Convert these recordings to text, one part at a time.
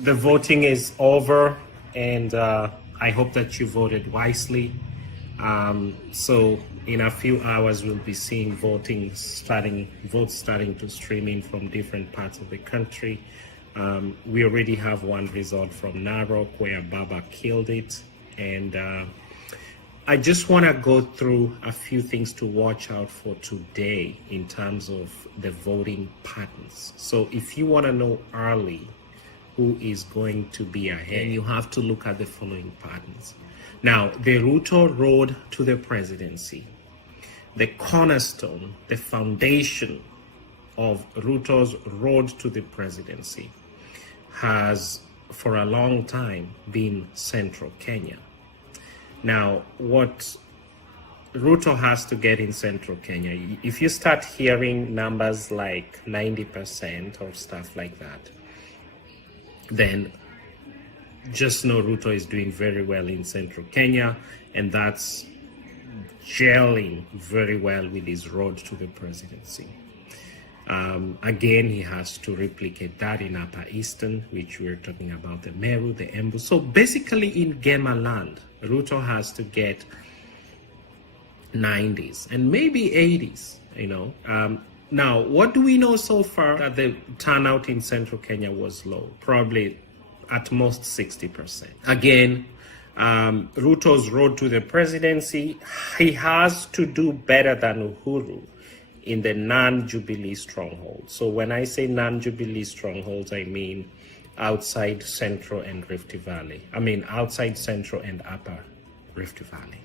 the voting is over, and I hope that you voted wisely. So in a few hours, we'll be seeing votes starting to stream in from different parts of the country. We already have one result from Narok where Baba killed it, and I just want to go through a few things to watch out for today in terms of the voting patterns. So if you want to know early who is going to be ahead, you have to look at the following patterns. Now, the Ruto road to the presidency, the cornerstone, the foundation of Ruto's road to the presidency has for a long time been central Kenya. Now, what Ruto has to get in central Kenya, if you start hearing numbers like 90% or stuff like that, then just know Ruto is doing very well in central Kenya, and that's gelling very well with his road to the presidency. Again, he has to replicate that in Upper Eastern, which we're talking about the Meru, the Embu. So basically in Gema land, Ruto has to get 90s and maybe 80s, you know. Now, what do we know so far? That the turnout in central Kenya was low, probably at most 60%. Again, Ruto's road to the presidency, he has to do better than Uhuru in the non-Jubilee strongholds. So when I say non-Jubilee strongholds, I mean outside Central and Rift Valley. I mean outside Central and Upper Rift Valley.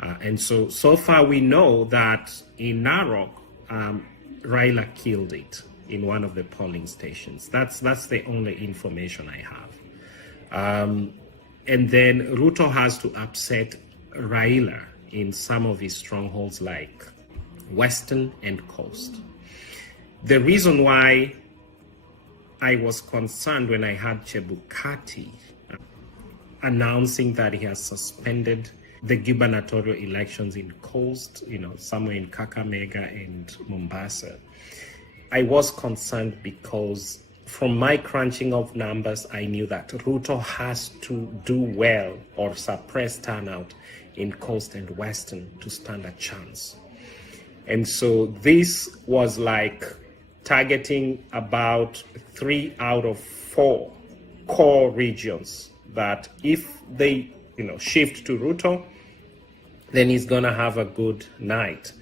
And so far we know that in Narok, Raila killed it in one of the polling stations. That's the only information I have. And then Ruto has to upset Raila in some of his strongholds like Western and Coast. The reason why I was concerned when I heard Chebukati announcing that he has suspended the gubernatorial elections in Coast, you know, somewhere in Kakamega and Mombasa, I was concerned because from my crunching of numbers, I knew that Ruto has to do well or suppress turnout in Coast and Western to stand a chance. And so this was like targeting about 3 out of 4 core regions that if they, you know, shift to Ruto, then he's gonna have a good night.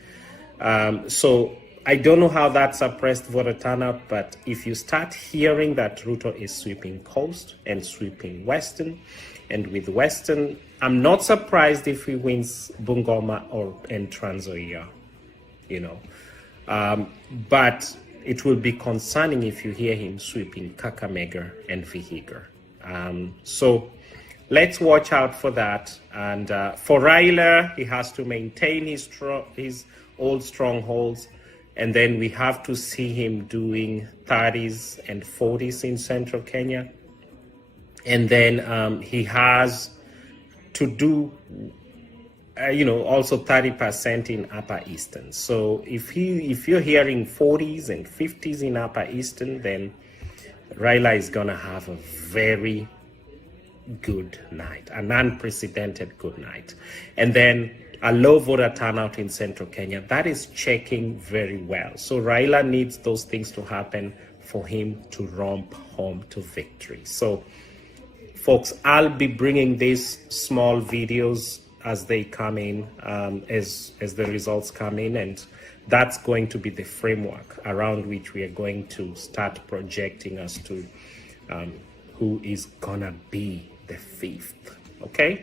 So I don't know how that suppressed voter turnout, but if you start hearing that Ruto is sweeping Coast and sweeping Western, and with Western, I'm not surprised if he wins Bungoma and Trans Nzoia, you know. But it will be concerning if you hear him sweeping Kakamega and Vihiga. So let's watch out for that. And for Raila, he has to maintain his old strongholds. And then we have to see him doing 30s and 40s in central Kenya. And then he has to do, you know, also 30% in Upper Eastern. So if you're hearing 40s and 50s in Upper Eastern, then Raila is gonna have a very good night, an unprecedented good night. And then a low voter turnout in central Kenya, that is checking very well. So Raila needs those things to happen for him to romp home to victory. So folks, I'll be bringing these small videos as they come in, as the results come in, and that's going to be the framework around which we are going to start projecting as to who is gonna be the fifth, okay?